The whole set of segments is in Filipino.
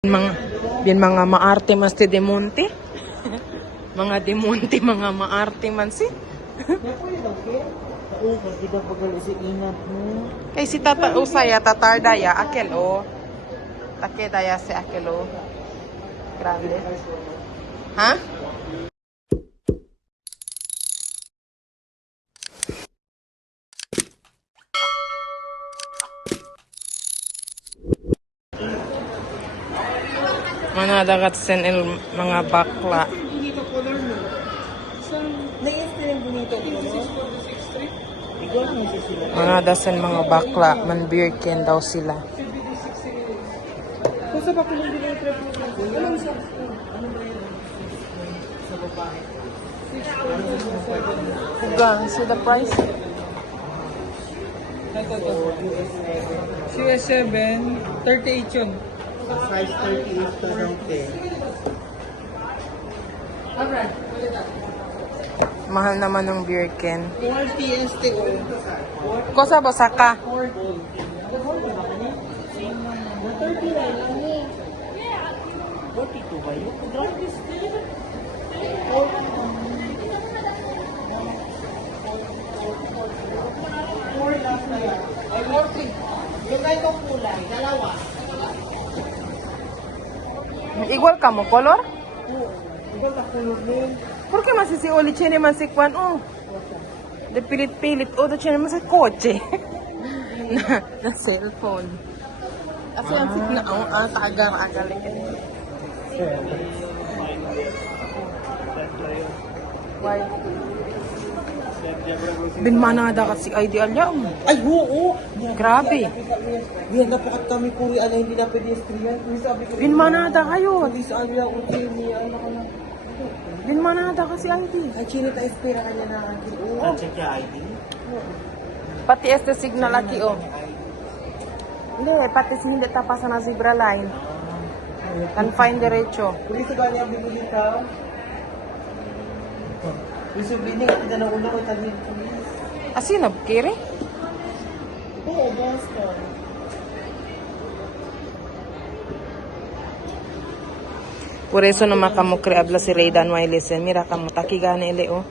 Mga mga maarte mas ti demonte. Mga demonte mga maarte man si. Kay si tata usaya tatar daya akel o. Take daya si akel o. Grabe. Ha? Mana dagat sen el mga bakla. Mga dasan mga bakla man Birkin daw sila. Gang, see the price? CS7, 38 yun. Size 38 to donkey. Mahal naman ng Birkin. 40 ST ko. Kosa ba saka? 42 ba yun? Ay, 40. Yung ganitong kulay, dalawa. Igual ka mo color? Oo. Ikaw na kulog din. Por qué masisi uli chene man si kwan oh? De pilit-pilit o chene man sa kotse. na cellphone. Kasi ang sit na ang tagar-agal. Why? Binmanada ka si ID alya. Ay, oo. Grabe. Yan, napakat kami puri ala hindi na pedestrian. Sabi ko, Binmanada kayo. hindi sa alya ko ni ano ka na. Binmanada ka si ID. Ay, chino ta espera kanya na akin. Oo. Check your ID? Pati este signal aki oh. Hindi, pati si hindi tapasan na zebra line. Confine derecho. Kung sa gani ang bibili ka, yung bini ka na una ko tabi. Asino, kiri? Oo, Boston. Por eso no makamukre habla si Raydan Wailesen. Mira kamo takigane ele oh.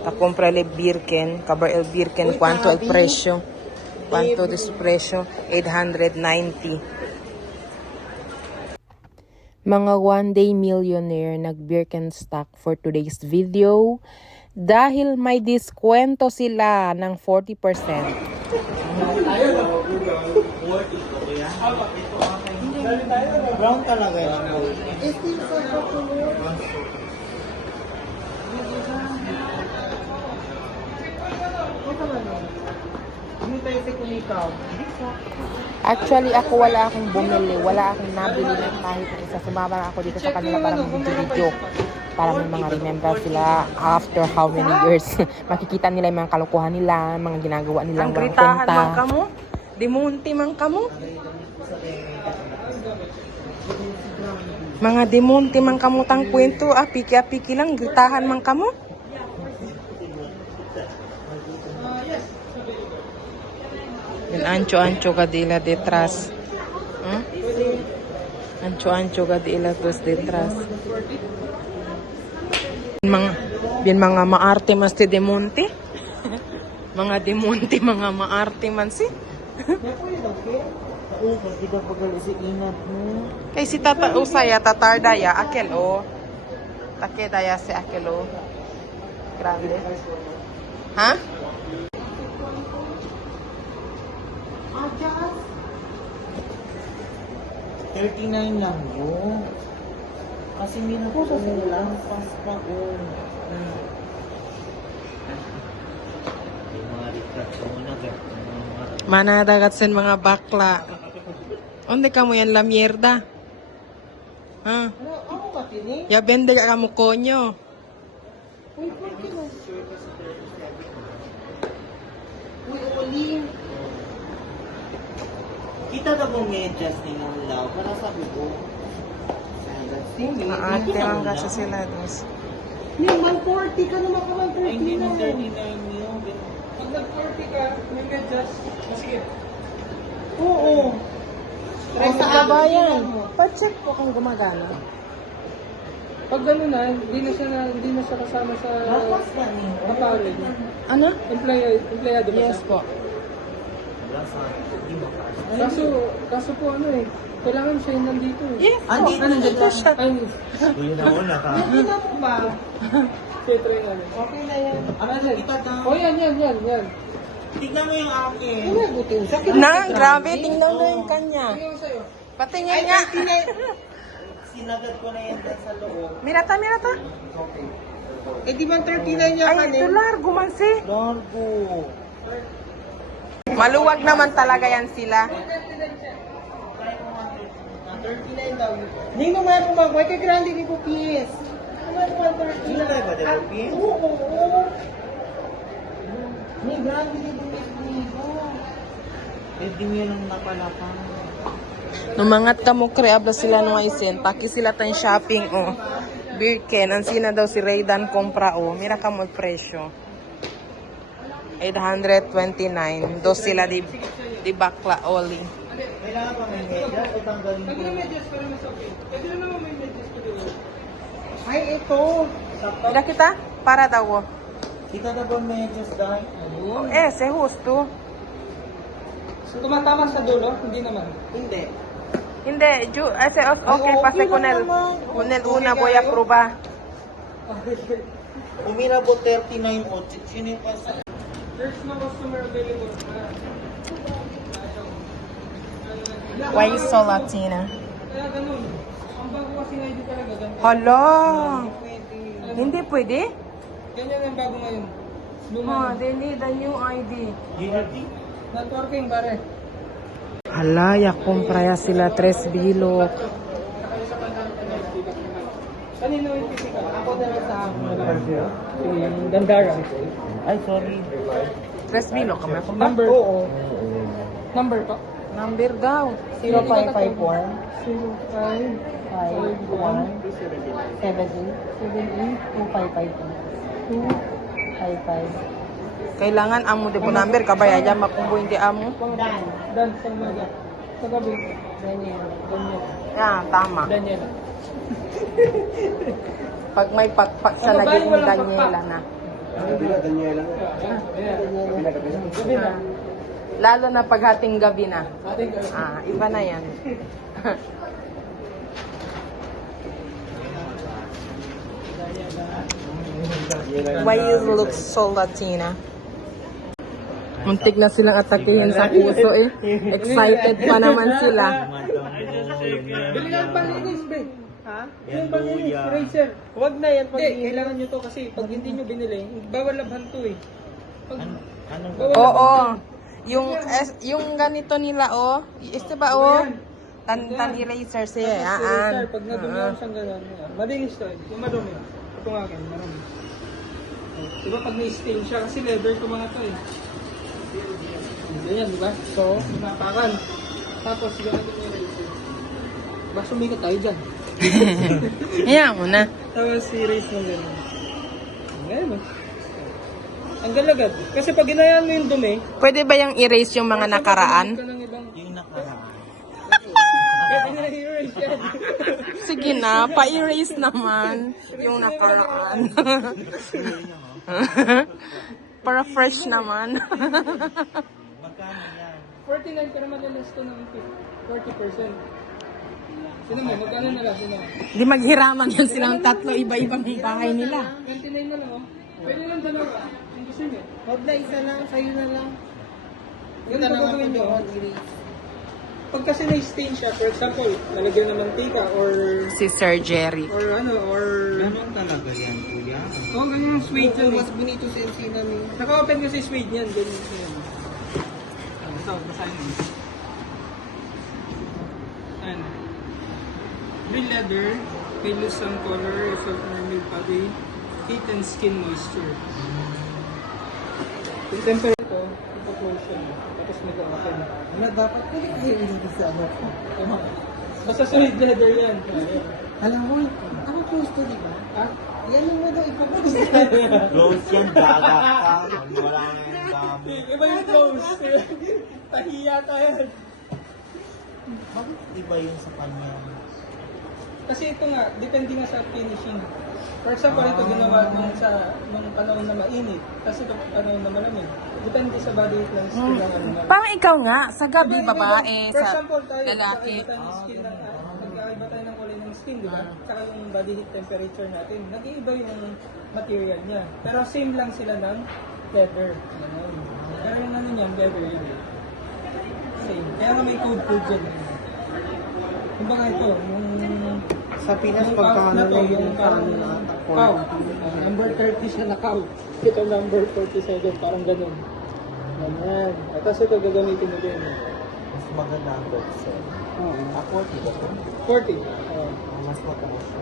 Ta compra le Birken, cover el Birken cuánto el precio? Cuánto de su precio? 890. Mga one day millionaire nag Birkenstock for today's video dahil may diskwento sila ng 40%. Brown talaga yan. Actually, ako wala akong bumili. Wala akong nabili ng kahit na isa. Sumama na ako dito sa kanila para mag-video. Para may mga remember sila after how many years. Makikita nila yung mga kalukuhan nila, mga ginagawa nilang mga kwenta. Ang gritahan man kamo? Demonte man kamo? Mga demonte man kamo tang kwento. Piki-piki lang. Gritahan man kamo? Yung ancho-ancho ka dila detras. Hmm? Ancho-ancho ka dila dos detras. Mga maarte mas ti demonte. Mga demonte, mga maarte man si. Kay si tata usaya tatar daya akel o. Take daya si akel o. Grabe. Ha? 39 lang yun. Kasi minap ko sa lang pas pa o. Mana dagat sen mga bakla. Onde ka mo yan la mierda? Ha? Ako ba tini? Ya bende ka mo konyo. Uy, por qué no? Uy, Oli. Kita na po medyas nilang law. Para sabi ko. Maarte lang kasi sila dos. Yung 140 ka naman ka 139. Hindi na 39 yun. Pag nag-40 ka, may medyas. Sige. Oo. Ay, sa kabayan. Pa-check po kung gumagana. Pag gano'n na, hindi na siya kasama sa Lakas yan eh. kapawid. Ano? Empleyado ba Yes siya? po. Kaso po ano eh, kailangan siya yung nandito eh. Yes po. Andito na Nandito siya. Ay, Hindi na una ka. Hindi na mo ba? kaya try namin. Okay na yan. Ano na kita daw? Oh, yan. Tignan mo yung akin. Sakit. Na, grabe. Tingnan mo yung kanya. Ano yung sa'yo? Patingin nga. Sinagad ko na yan dyan sa loob. Mirata. Okay. Eh di man 39 niya Ay, ito largo man si. Largo. Maluwag naman talaga yan sila. 39 daw yun. Hindi mo nga po why kay grande ni ko please. Hindi na tayo ba dyan, okay? Oo. May grabe dito dito. Eh, di mo yan ang napalapang. Numangat ka mo kreabla sila nung isin. Taki sila tayong shopping oh. Birken. Ang sina daw si Raydan kompra oh. Mira ka mo presyo. 829. Dos sila di bakla oli. Kailangan pa may medyas o tanggalin ko? Pwede na naman may medyas ko dito. Ay, ito. Sakto. Mira kita? Para daw oh. Kita na ba medyas dahil? Eh, se justo. So, tumatama sa dulo? Hindi naman. Hindi. Hindi, ese okay pa okay sa kunel. lang naman. Kunel una voy a probar. Umira po 39 o. Sino yung pasa? There's no customer available. Why you so Latina? Kaya ganun. Ang bago kasi nga ID talaga. Ganun. Hala. Pwede. Hindi pwede? Ganyan ang bago ngayon. Luma. Oh, they need a new ID. Unity? Not working, pare. Hala, ya compraya sila 3 bilog. Kanino yung physical? Ako na lang sa akin. Gandara. Ay, sorry. 3 bilog kami ko ba? Number? Oo. Number pa? Number daw. 0551 551 255. Kailangan amo de po number kabaya dyan makumbo hindi amo. Dan sa mga. Sa gabi. Daniel. Yeah, tama. Daniel. Pag may pakpak sa Ano ba, naging walang Daniela na. Gabi na. Lalo na paghating gabi na. Ating gabi. Iba na yan. Why you look so Latina? Muntik na silang atakihin sa puso eh. Excited pa naman sila. Bili ka ng panlinis, be. Ha? Yan, Yung panlinis, luya. eraser. Huwag na yan. Hindi, kailangan nyo to kasi pag hindi nyo binili, bawal labhan to eh. Pag, Anong bawal Oo. labhan Yung ganito nila oh. Ito ba oh? Tan eraser to. siya. Eraser, pag nadumihan siyang gano'n. Malinis to eh. Yung madumi. Ito nga akin, marami. Diba pag na-stain siya, kasi leather to mga to eh. Ganyan, diba? So, napakan. Tapos, ganun yung eraser. Diba, sumikat tayo dyan. Hayaan mo na. Tapos, erase mo gano'n. Ngayon, oh. Ang galagad. Kasi pag ginayaan mo yung dumi, Pwede ba yung erase yung mga nakaraan? ka ng ibang... yung nakaraan? Pwede na i-erase yan. Sige na, pa-erase naman yung nakaraan. Para fresh naman. Magkano yan? 49 ka naman yung to ng 40%. Sino mo? Magkano na lang? Sino mo? Di maghiraman yan silang tatlo, iba-ibang bahay nila. 29 na lang oh. Pwede lang dalawa. Ang gusto niyo. Huwag na isa lang, sa'yo na lang. Ganun pa gagawin niyo. Pag kasi na-stain siya, for example, nalagyan ng mantika or Si Sir Jerry. Ganun talaga yan, kuya. oh, ganyan yung suede yan. Mas bonito sa ensina ni... Naka-open kasi suede yan. Ganyan yan. Ito, basahin mo. Ayan. Real leather, may loose some color, result in milk body, heat and skin moisture. Yung temperature ito, ito-close siya. Tapos nag-open. Ano, dapat ko rin kayo hindi sa ano. Basta solid leather yan. Alam mo, ako close to, di ba? Ha? Yan mo daw, ipapost. Close yan, dagat ka. Wala na yung dami. Iba yung close. Tahiya tayo. Bakit iba yun sa kanya? Kasi ito nga, depende nga sa finishing. For example, ito ginawa nung panahon na mainit. Kasi ito panahon na malamig. Depende sa body heat lang skin ng ano. Parang ikaw nga, sa gabi, Iba-iba. babae, For sa example, tayo, lalaki. nag-iiba tayo ng skin ng nag-iiba tayo ng kulay ng skin, di ba? Tsaka yung body heat temperature natin. Nag-iiba yung material niya. Pero same lang sila ng leather. Ganun. Pero yung ano niyan, leather yun. Same. Kaya nga may code dyan. Yung baka ito, yung Sa Pinas, yung pagkano na to, na yung yung parang kano na cow. Number 30 siya na cow. Ito number 47, parang ganun. Ganyan. At tapos ito gagamitin mo din. mas maganda ang boxer. Oo. Ako, diba ko? 40. Oo. Mas mataas siya.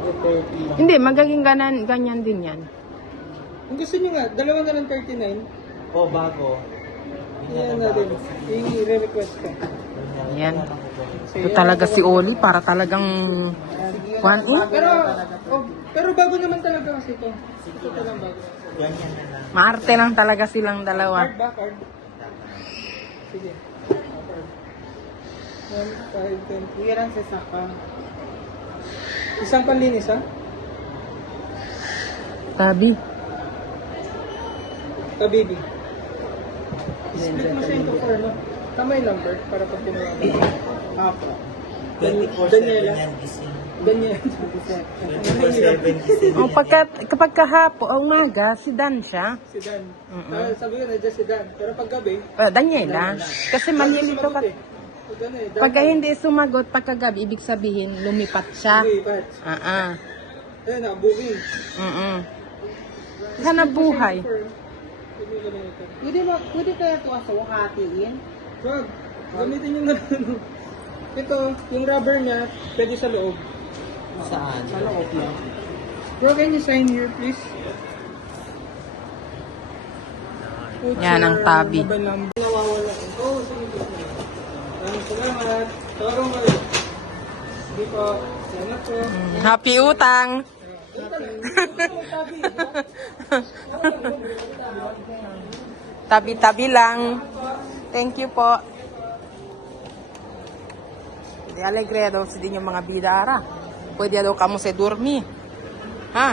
Yung 30. Hindi, magiging ganyan din yan. Kung gusto nyo nga, dalawa na lang 39. O, bago. Yan na din. I-request ka. Yan. Ito talaga si Oli, para talagang... One, Pero bago naman talaga kasi ito. Ito talagang bago. Ganyan na lang. maarte lang talaga silang dalawa. Card ba? Card? Sige. Card. 1, 5, 10. Kuya lang sa saka. Isang panlinis ha? Tabi. Kabibi. Split mo siya into 4, no? Tama yung number para pag tinawa mo. Apo. 24/7 yan gising. Ganyan. 24/7 gising. Oh, kapag kahapo, umaga, si Dan siya. Si Dan. Sabi ko na dyan si Dan. Pero pag gabi, Daniela. Kasi malilito ka. Pagka hindi sumagot pagkagabi, ibig sabihin, lumipat siya. Okay, patch. Ayun na, booking. Hanap buhay. Pwede kaya ito sa hatiin? Wag. Gamitin yung ano. Ito, yung rubber niya, pwede sa loob. Saan? Sa loob lang. Bro, can you sign here, please? Put Yan ang your tabi. mobile number. Nawawala. Oh, sige po. Maraming salamat. Tawagan mo ulit. Hindi po. Salamat po. Happy utang. Tabi-tabi lang. Thank you po. Di alegre daw si din yung mga bidara. Pwede daw kamo se dormi. Ha?